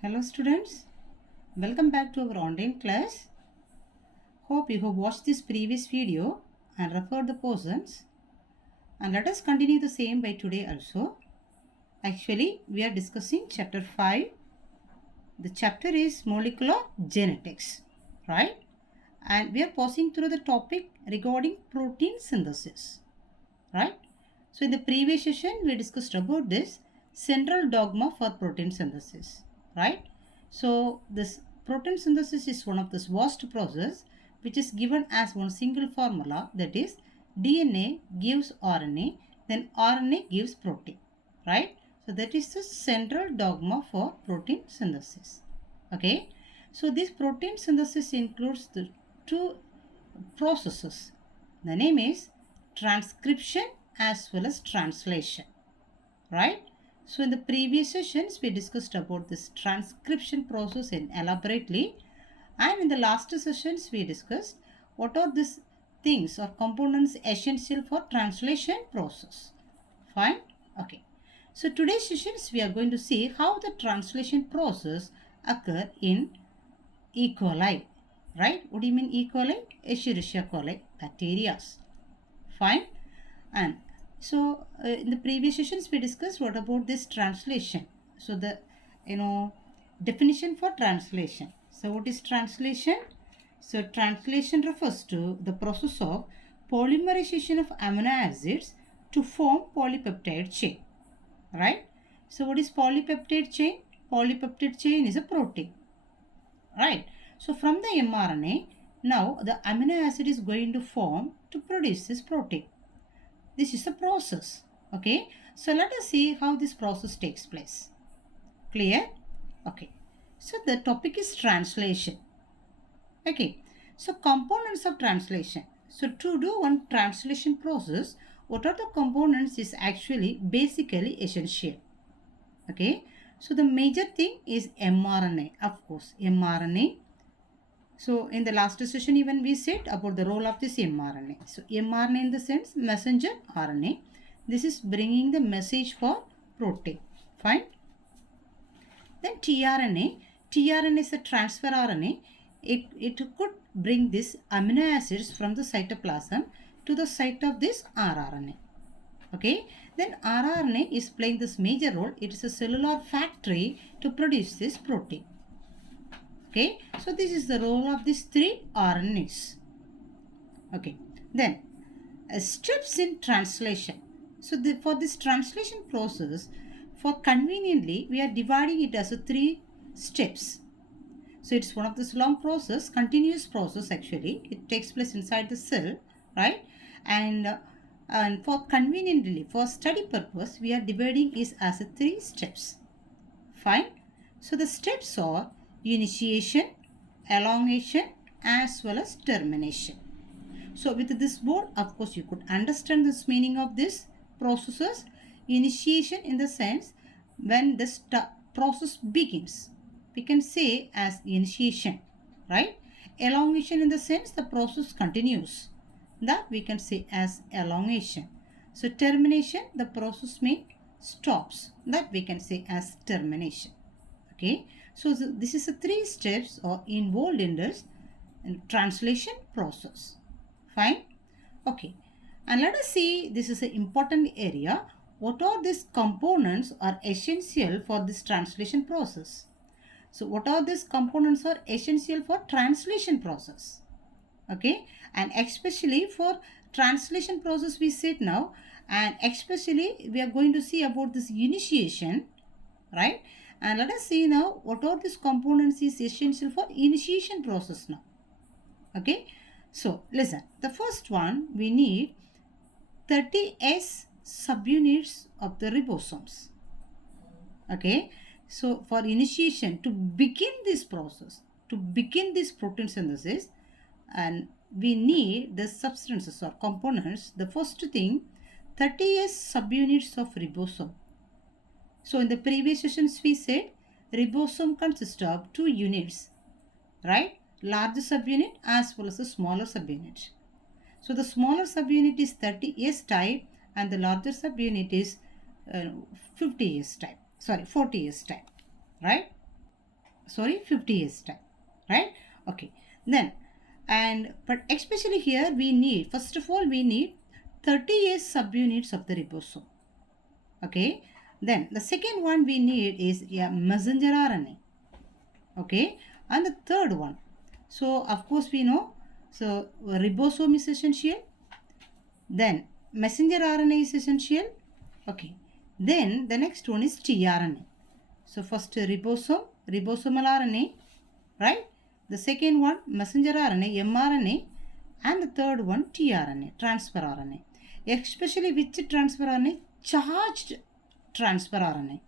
Hello students, welcome back to our online class. Hope you have watched this previous video and referred the portions, and let us continue the same by today also. Actually, we are discussing chapter 5. The chapter is molecular genetics, right? And we are passing through the topic regarding protein synthesis, right? So in the previous session we discussed about this central dogma for protein synthesis, right? So this protein synthesis is one of this vast process which is given as one single formula, that is DNA gives RNA, then RNA gives protein, right? So that is the central dogma for protein synthesis. Okay, so this protein synthesis includes the two processes. The name is transcription as well as translation, right? So in the previous sessions we discussed about this transcription process elaborately, and in the last sessions we discussed what are these things or components essential for translation process. Fine. Okay, so today's sessions we are going to see how the translation process occur in E. coli, right? What do you mean E. coli? Escherichia coli bacteria. Fine. And so in the previous sessions we discussed what about this translation. So the definition for translation. So what is translation? So translation refers to the process of polymerization of amino acids to form polypeptide chain, right? So what is polypeptide chain? Polypeptide chain is a protein, right? So from the mRNA, now the amino acid is going to form to produce this protein. This is a process. Okay, so let us see how this process takes place. Clear? Okay, so the topic is translation. Okay, so components of translation. So to do one translation process, what are the components is actually basically essential. Okay, so the major thing is mRNA, of course, mRNA. So in the last session even we said about the role of this mRNA. So mRNA in the sense messenger RNA. This is bringing the message for protein. Fine. Then tRNA. tRNA is a transfer RNA. It could bring this amino acids from the cytoplasm to the site of this rRNA. Okay. Then rRNA is playing this major role. It is a cellular factory to produce this protein. Okay, so this is the role of these three RNAs. Okay, then steps in translation. So for this translation process, for conveniently, we are dividing it as a 3 steps. So it's one of this long process, continuous process actually. It takes place inside the cell, right? And for conveniently, for study purpose, we are dividing it as a 3 steps. Fine. So the steps are initiation, elongation, as well as termination. So with this board, of course, you could understand this meaning of this processes. Initiation in the sense when the process begins, we can say as initiation, right? Elongation in the sense the process continues, that we can say as elongation. So termination, the process may stops, that we can say as termination. Okay, so this is a 3 steps or involved in this translation process. Fine. Okay, and let us see, this is an important area. What are these components are essential for this translation process? So what are these components are essential for translation process? Okay, and especially for translation process we said now, and especially we are going to see about this initiation, right? And let us see now what are these components is essential for initiation process now. Okay, so listen, the first one we need 30S subunits of the ribosomes. Okay, so for initiation, to begin this process, to begin this protein synthesis, and we need the substances or components. The first thing, 30S subunits of ribosome. So in the previous sessions we said ribosome consists of 2 units, right? Large subunit as well as a smaller subunit. So the smaller subunit is 30S type and the larger subunit is 40S type, right? 50 years time, right? Okay, then, but especially here we need, first of all, we need 30 years subunits of the ribosome. Okay, then the second one we need is messenger RNA. Okay, and the third one, so of course we know, so ribosome is essential, then messenger RNA is essential. Okay, then the next one is tRNA. So first ribosomal RNA, right? The second one messenger RNA, mRNA, and the third one tRNA, transfer RNA. Especially which transfer RNA? Charged transfer RNA.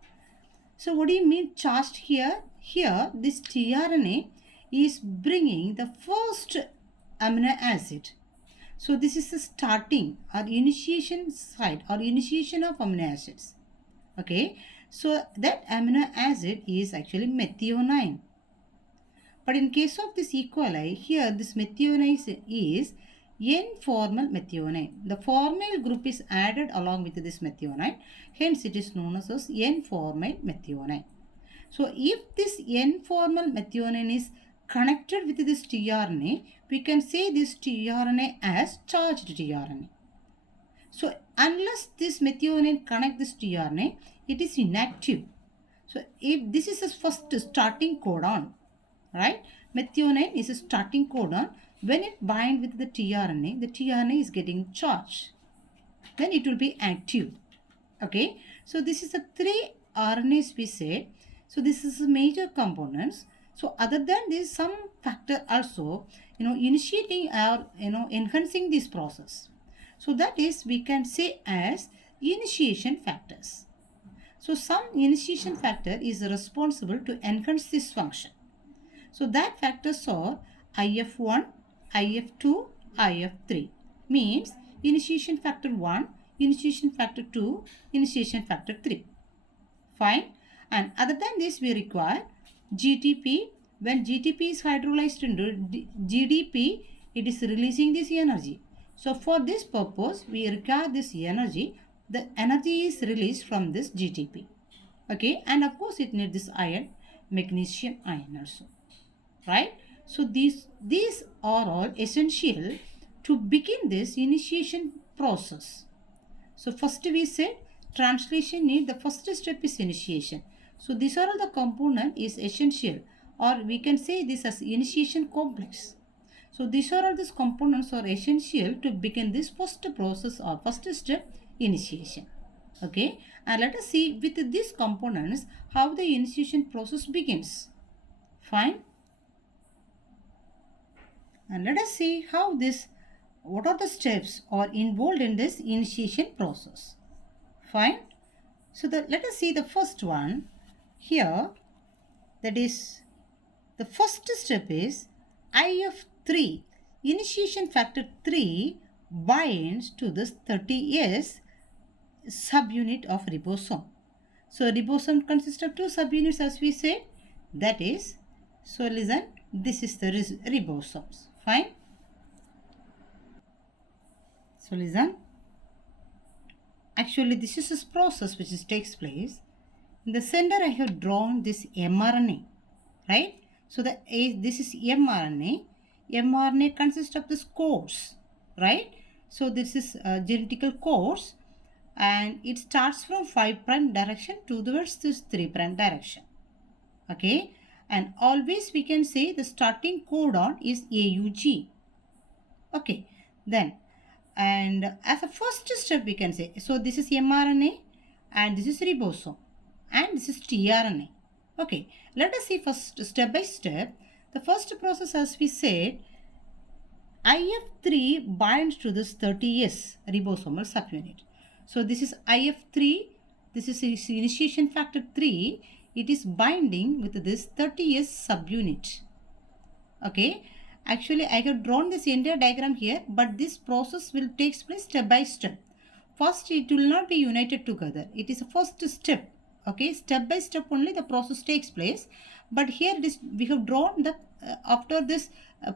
So what do you mean charged here? Here this tRNA is bringing the first amino acid. So this is the starting or initiation site or initiation of amino acids. Okay, so that amino acid is actually methionine. But in case of this E. coli, here this methionine is N-formal methionine. The formal group is added along with this methionine. Hence it is known as N-formal methionine. So if this N-formal methionine is connected with this tRNA, we can say this tRNA as charged tRNA. So unless this methionine connect this tRNA, it is inactive. So if this is the first starting codon, right? Methionine is a starting codon. When it binds with the tRNA is getting charged. Then it will be active. Okay. So this is the 3 RNAs we say. So this is the major components. So other than this, some factor also, initiating or, enhancing this process. So that is we can say as initiation factors. So some initiation factor is responsible to enhance this function. So that factors are IF1, IF2, IF3. Means initiation factor 1, initiation factor 2, initiation factor 3. Fine. And other than this we require GTP. When GTP is hydrolyzed into GDP, it is releasing this energy. So for this purpose, we require this energy. The energy is released from this GTP. Okay, and of course it needs this iron, magnesium ion also. Right? So these are all essential to begin this initiation process. So first we said translation need, the first step is initiation. So these are all the component is essential, or we can say this as initiation complex. So these are all these components are essential to begin this first process or first step, initiation. Okay, and let us see with these components how the initiation process begins. Fine. And let us see how what are the steps are involved in this initiation process. Fine. So let us see the first one here. That is, the first step is IF3. Initiation factor 3 binds to this 30S subunit of ribosome. So ribosome consists of 2 subunits as we said. That is, so listen, this is the ribosomes. Fine. So listen. Actually, this is a process which takes place. In the center, I have drawn this mRNA, right? So this is mRNA. mRNA consists of this course, right? So this is a genetical course, and it starts from 5' direction towards this 3' direction. Okay, and always we can say the starting codon is AUG. Okay, then, and as a first step we can say, so this is mRNA and this is ribosome and this is tRNA. Okay, let us see first step by step. The first process, as we said, IF3 binds to this 30S ribosomal subunit. So this is IF3, this is initiation factor 3, it is binding with this 30S subunit. Okay, actually I have drawn this entire diagram here, but this process will take place step by step. First, it will not be united together. It is a first step. Okay, step by step only the process takes place. But here it is, we have drawn the after this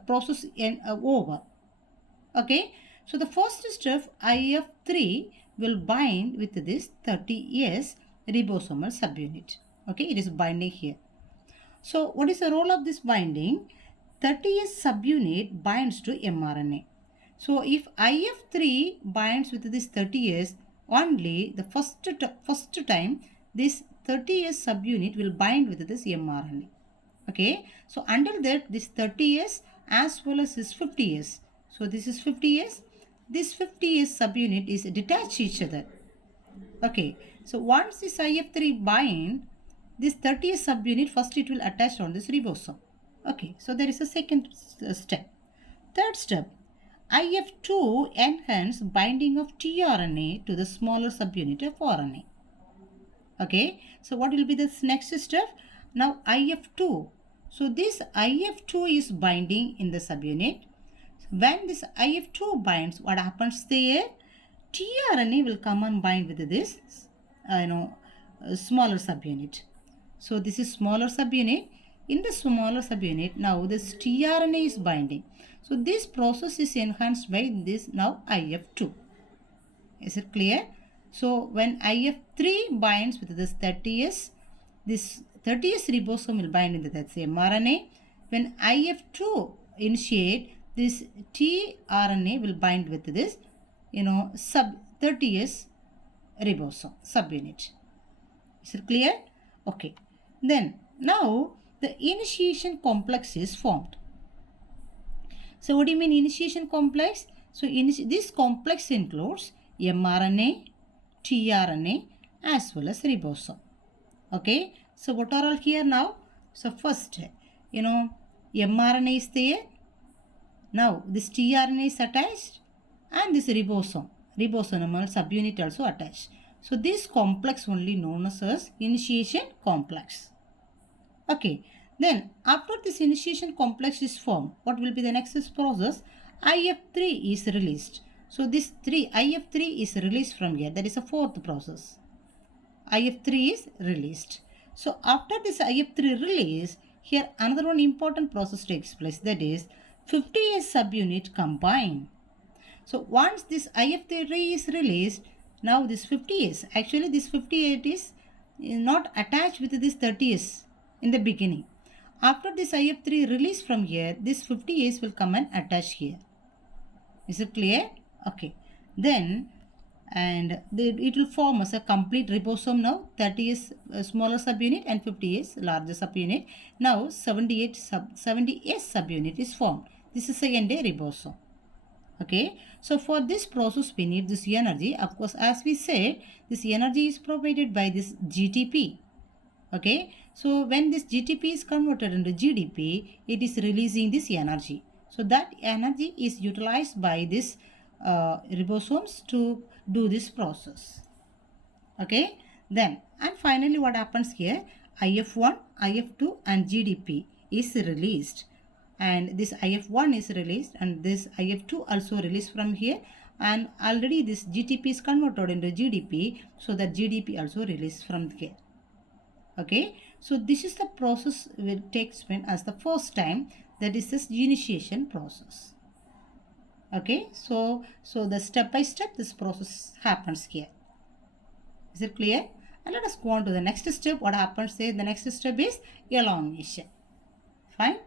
process over. Okay, so the first step IF3 will bind with this 30S ribosomal subunit. Okay, it is binding here. So what is the role of this binding? 30S subunit binds to mRNA. So if IF3 binds with this 30S, only the first time this 30S subunit will bind with this mRNA. Okay, so until that this 30S as well as this 50S. So this is 50S. This 50S subunit is detached each other. Okay, so once this IF3 bind, this 30S subunit first it will attach on this ribosome. Okay, so there is a second step. Third step, IF2 enhance binding of tRNA to the smaller subunit of RNA. Okay, so what will be this next step? Now IF2. So this IF2 is binding in the subunit. When this IF2 binds, what happens there? tRNA will come and bind with this, smaller subunit. So this is smaller subunit. In the smaller subunit, now this tRNA is binding. So this process is enhanced by this now IF2. Is it clear? So when IF3 binds with this 30S ribosome will bind with that mRNA. When IF2 initiate, this tRNA will bind with this, sub 30S ribosome subunit. Is it clear? Okay. Then now the initiation complex is formed. So what do you mean initiation complex? So this complex includes mRNA, tRNA as well as ribosome. Okay. So what are all here now? So first, mRNA is there. Now this tRNA is attached and this ribosomal subunit also attached. So this complex only known as initiation complex. Okay. Then after this initiation complex is formed, what will be the next process? IF3 is released. So this IF3 is released from here. That is a fourth process. IF3 is released. So after this IF3 release, here another one important process takes place. That is 50S subunit combine. So once this IF3 is released, now this 50S, actually this 58 is not attached with this 30S in the beginning. After this IF3 release from here, this 50S will come and attach here. Is it clear? Okay. Then, it will form as a complete ribosome now. 30S smaller subunit and 50S larger subunit. Now 70S subunit is formed. This is secondary ribosome. Okay. So for this process we need this energy. Of course, as we said, this energy is provided by this GTP. Okay. So when this GTP is converted into GDP, it is releasing this energy. So that energy is utilized by this ribosomes to do this process. Okay. Then and finally what happens here? IF1, IF2 and GDP is released. And this IF1 is released and this IF2 also released from here, and already this GTP is converted into GDP, so that GDP also released from here. Okay, so this is the process will takes place as the first time, that is this initiation process. Okay, so the step by step this process happens here. Is it clear? And let us go on to the next step. What happens there? The next step is elongation. Fine.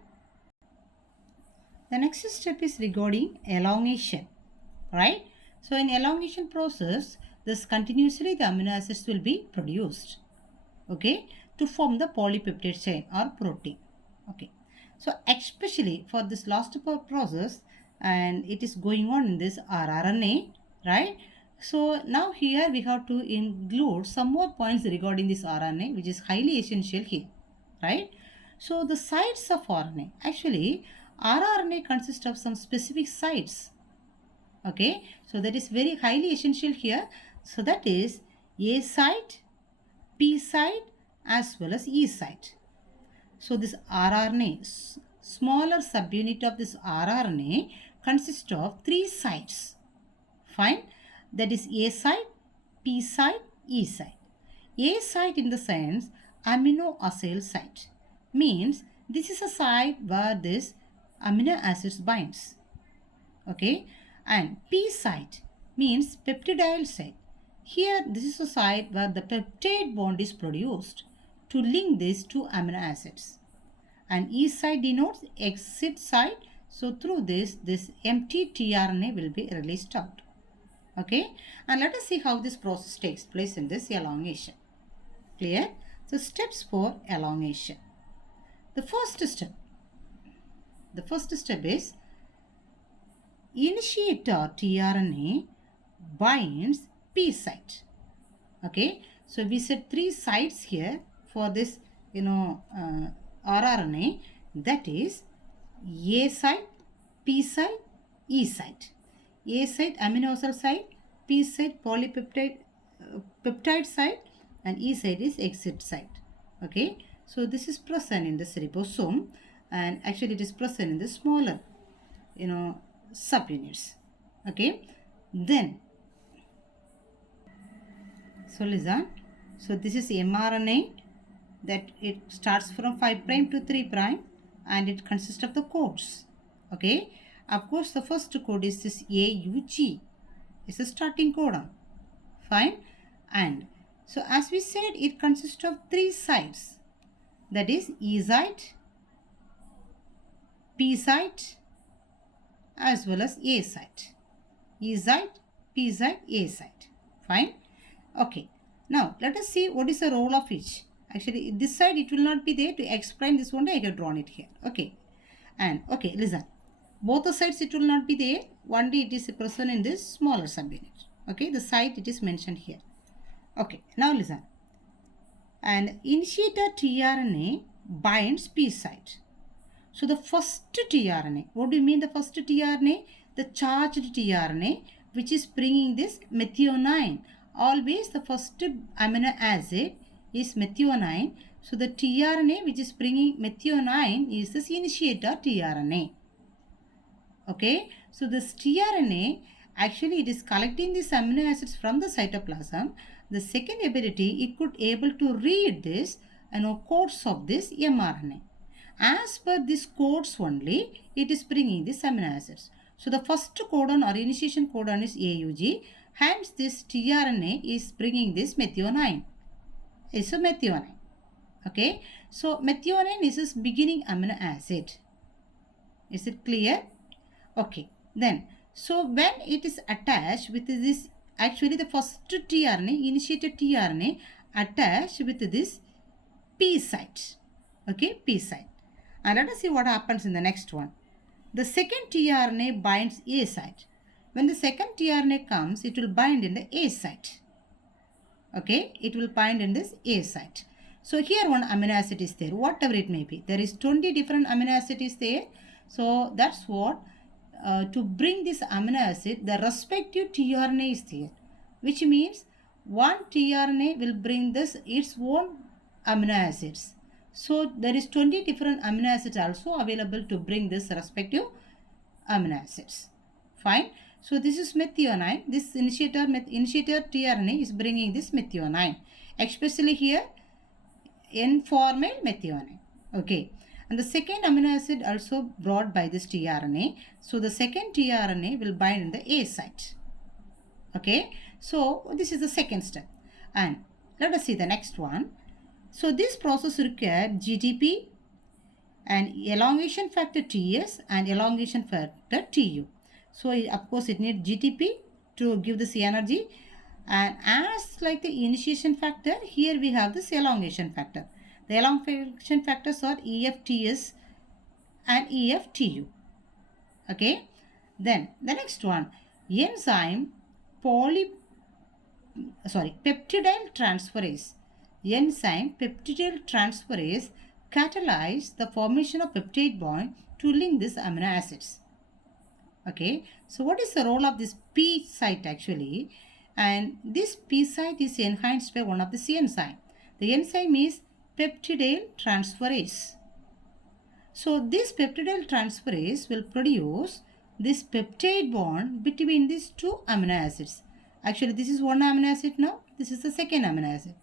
The next step is regarding elongation, right? So in elongation process, this continuously the amino acids will be produced, okay, to form the polypeptide chain or protein. Okay, so especially for this last process, and it is going on in this rRNA, right? So now here we have to include some more points regarding this RNA, which is highly essential here, right? So the sites of RNA, actually rRNA consists of some specific sites. Okay, so that is very highly essential here. So that is A site, P site as well as E site. So this rRNA, smaller subunit of this rRNA consists of 3 sites. Fine, that is A site, P site, E site. A site in the sense amino acyl site, means this is a site where this amino acids binds. Okay, and P site means peptidyl site. Here this is a site where the peptide bond is produced to link these two amino acids. and E site denotes exit site. So through this empty tRNA will be released out. Okay, and let us see how this process takes place in this elongation. Clear? So steps for elongation. The first step is initiator tRNA binds P site. Okay, so we said 3 sites here for this rRNA, that is A site, P site, E site. A site amino acid site, P site polypeptide peptide site, and E site is exit site. Okay, so this is present in this ribosome, and actually it is present in the smaller subunits. Okay, then so listen, so this is mRNA that it starts from 5' to 3' and it consists of the codes. Okay, of course the first code is this AUG, it's a starting codon. Fine, and so as we said, it consists of 3 sites, that is E site, P site, as well as A site. E site, P site, A site. Fine. Okay. Now let us see what is the role of each. Actually, this side it will not be there. To explain this one, I have drawn it here. Okay. And okay, listen. Both the sides it will not be there. Only it is present in this smaller subunit. Okay, the site it is mentioned here. Okay. Now listen. And initiator tRNA binds P site. So the first tRNA, what do you mean the first tRNA? The charged tRNA which is bringing this methionine. Always the first amino acid is methionine. So the tRNA which is bringing methionine is this initiator tRNA. Okay, so this tRNA actually it is collecting these amino acids from the cytoplasm. The second ability, it could able to read this codes of this mRNA. As per these codes only, it is bringing these amino acids. So the first codon or initiation codon is AUG. Hence this tRNA is bringing this methionine. It's a methionine. Okay. So methionine is its beginning amino acid. Is it clear? Okay. Then, so when it is attached with this, actually the first tRNA, initiated tRNA attached with this P site. Okay, P site. And let us see what happens in the next one. The second tRNA binds A site. When the second tRNA comes, it will bind in the A site. Okay, it will bind in this A site. So here one amino acid is there, whatever it may be. There is 20 different amino acid is there. So that's what, to bring this amino acid, the respective tRNA is there. Which means one tRNA will bring this its own amino acids. So there is 20 different amino acids also available to bring this respective amino acids. Fine. So this is methionine. This initiator tRNA is bringing this methionine. Especially here N-formyl methionine. Okay. And the second amino acid also brought by this tRNA. So the second tRNA will bind in the A site. Okay. So this is the second step. And let us see the next one. So this process requires GTP and elongation factor TS and elongation factor TU. So of course it needs GTP to give this energy, and as like the initiation factor, here we have this elongation factor. The elongation factors are EFTS and EFTU. Okay. Then the next one, enzyme peptidyl transferase. Enzyme peptidyl transferase catalyze the formation of peptide bond to link these amino acids. Okay, so what is the role of this P site actually? And this P site is enhanced by one of this enzyme. The enzyme is peptidyl transferase. So this peptidyl transferase will produce this peptide bond between these two amino acids. Actually, this is one amino acid now. This is the second amino acid.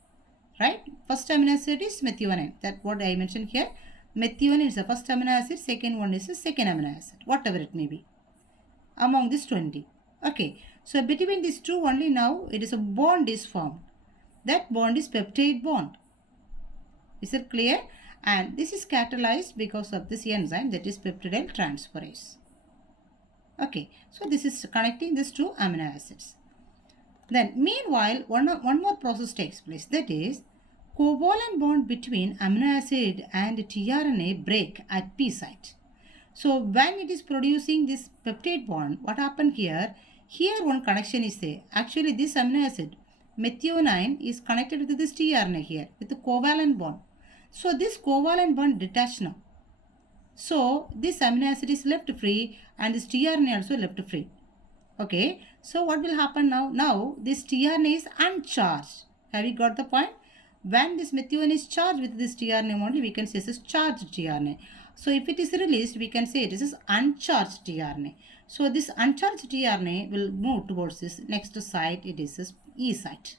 Right? First amino acid is methionine. That's what I mentioned here. Methionine is the first amino acid. Second one is the second amino acid. Whatever it may be. Among these 20. Okay. So between these two only now it is a bond is formed. That bond is peptide bond. Is it clear? And this is catalyzed because of this enzyme, that is peptidyl transferase. Okay, so this is connecting these two amino acids. Then meanwhile, one more process takes place, that is covalent bond between amino acid and tRNA break at P site. So when it is producing this peptide bond, what happened here? Here one connection is there. Actually this amino acid methionine is connected with this tRNA here with the covalent bond. So this covalent bond detached now. So this amino acid is left free and this tRNA also left free. Okay, so what will happen now? Now this tRNA is uncharged. Have you got the point? When this methionine is charged with this tRNA only, we can say this is charged tRNA. So if it is released, we can say this is uncharged tRNA. So this uncharged tRNA will move towards this next site. It is this E site.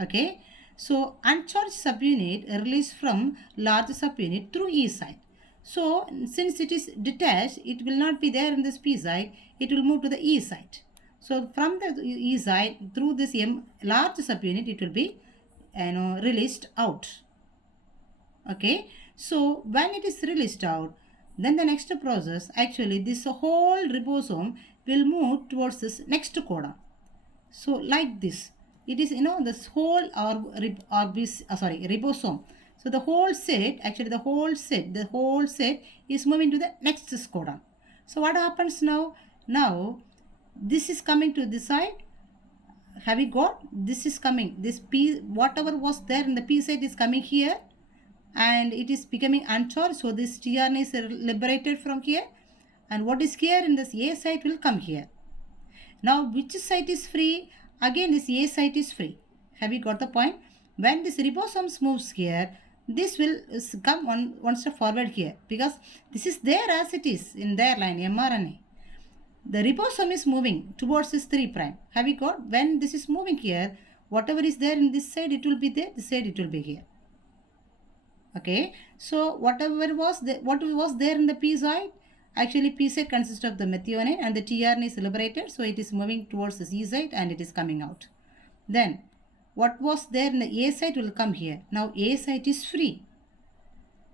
Okay, so uncharged subunit released from large subunit through E site. So since it is detached, it will not be there in this P site. It will move to the E site. So from the E site through this large subunit, it will be released out. Okay, so when it is released out, then the next process, actually this whole ribosome will move towards this next codon. So like this, it is this whole ribosome. So the whole set, actually the whole set is moving to the next codon. So what happens now? Now this is coming to this side. Have you got? This is coming. This P, whatever was there in the P side is coming here, and it is becoming uncharged. So this tRNA is liberated from here, and what is here in this A site will come here. Now which site is free? Again this A site is free. Have you got the point? When this ribosomes moves here, this will come one step forward here, because this is there as it is in their line mRNA. The ribosome is moving towards this 3'. Have you got? When this is moving here, whatever is there in this side, it will be there. This side, it will be here. Okay. So whatever was there, what was there in the P side? Actually, P side consists of the methionine and the tRNA is liberated. So it is moving towards the C side and it is coming out. Then what was there in the A site will come here. Now A site is free.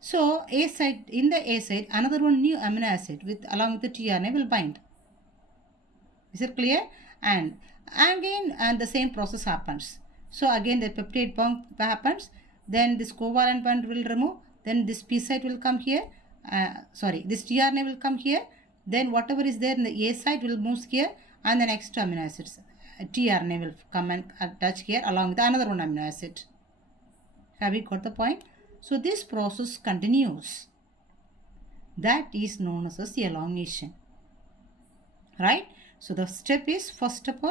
So A site, in the A site, another one new amino acid with along with the tRNA will bind. Is it clear? And again, the same process happens. So again the peptide bond happens. Then this covalent bond will remove. Then this P site will come here. This tRNA will come here. Then whatever is there in the A site will move here, and the next amino acids, tRNA will come and attach here along with another one amino acid. Have you got the point? So this process continues. That is known as elongation. Right? So the step is, first step,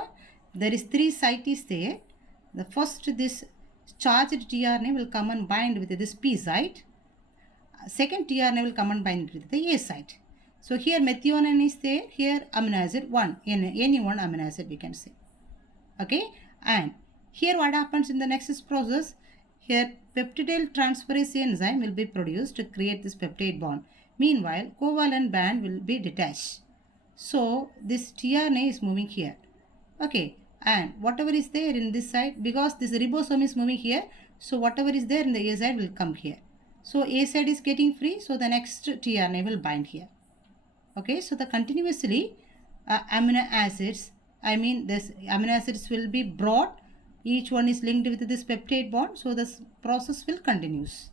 there is 3 sites is there. The first, this charged tRNA will come and bind with this P site. Second tRNA will come and bind with the A site. So here methionine is there, here amino acid 1, any one amino acid we can say. Okay, and here what happens in the next process, here peptidyl transferase enzyme will be produced to create this peptide bond. Meanwhile, covalent band will be detached. So this tRNA is moving here. Okay, and whatever is there in this side, because this ribosome is moving here, so whatever is there in the A side will come here. So A side is getting free, so the next tRNA will bind here. Okay, so the continuously amino acids, this amino acids will be brought, each one is linked with this peptide bond, so this process will continues.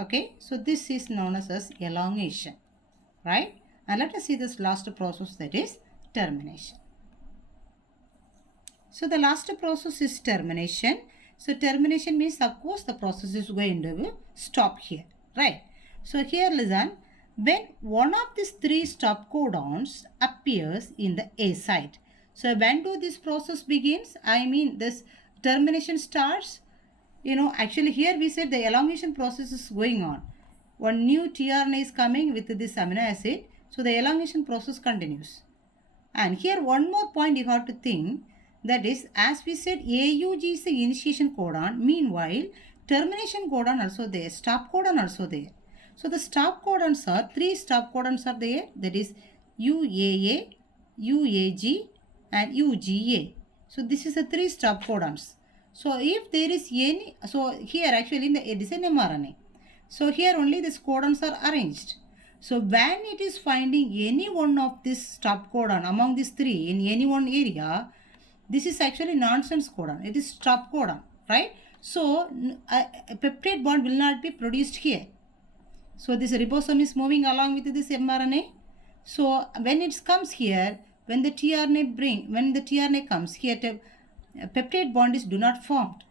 Okay, so this is known as elongation, right? And let us see this last process, that is termination. So the last process is termination. So termination means, of course, the process is going to stop here, right? So here listen, when one of these 3 stop codons appears in the A site. So when do this process begins? This termination starts. Actually here we said the elongation process is going on. One new tRNA is coming with this amino acid. So the elongation process continues. And here one more point you have to think, that is, as we said, AUG is the initiation codon. Meanwhile, termination codon also there, stop codon also there. So the stop codons are 3 stop codons are there, that is UAA, UAG and UGA. So this is the 3 stop codons. So if there is any, so here actually it is an mRNA. So here only these codons are arranged. So when it is finding any one of this stop codon among these three in any one area, this is actually nonsense codon. It is stop codon, right? So a peptide bond will not be produced here. So this ribosome is moving along with this mRNA. So when it comes here, when the tRNA comes here, peptide bond is do not formed.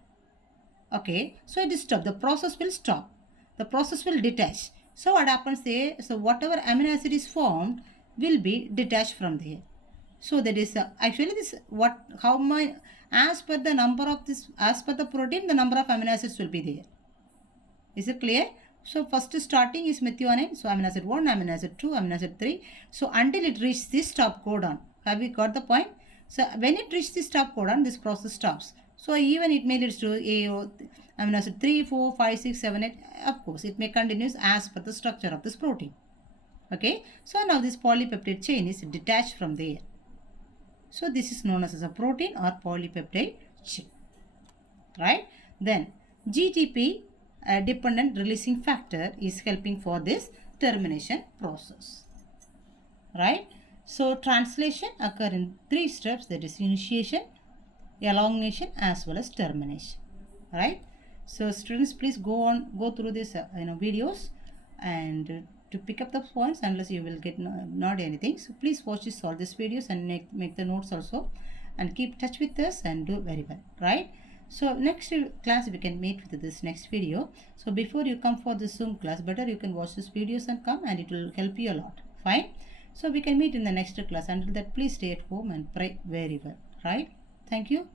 Okay, so it is stopped. The process will stop. The process will detach. So what happens there? So whatever amino acid is formed will be detached from there. So that is actually this as per the number of this, as per the protein, the number of amino acids will be there. Is it clear? So first starting is methionine. So amino acid 1, amino acid 2, amino acid 3. So until it reaches this stop codon. Have we got the point? So when it reaches this stop codon, this process stops. So even it may lead to amino acid 3, 4, 5, 6, 7, 8. Of course, it may continue as per the structure of this protein. Okay. So now this polypeptide chain is detached from there. So this is known as a protein or polypeptide chain. Right. Then GTP dependent releasing factor is helping for this termination process. Right. So translation occur in 3 steps, that is initiation, elongation as well as termination. Right. So students, please go through this videos and to pick up the points, unless you will get not anything. So please watch all these videos and make the notes also, and keep touch with us and do very well. Right. So next class we can meet with this next video. So before you come for the Zoom class, better you can watch these videos and come, and it will help you a lot. Fine. So we can meet in the next class. Until that, please stay at home and pray very well. Right. Thank you.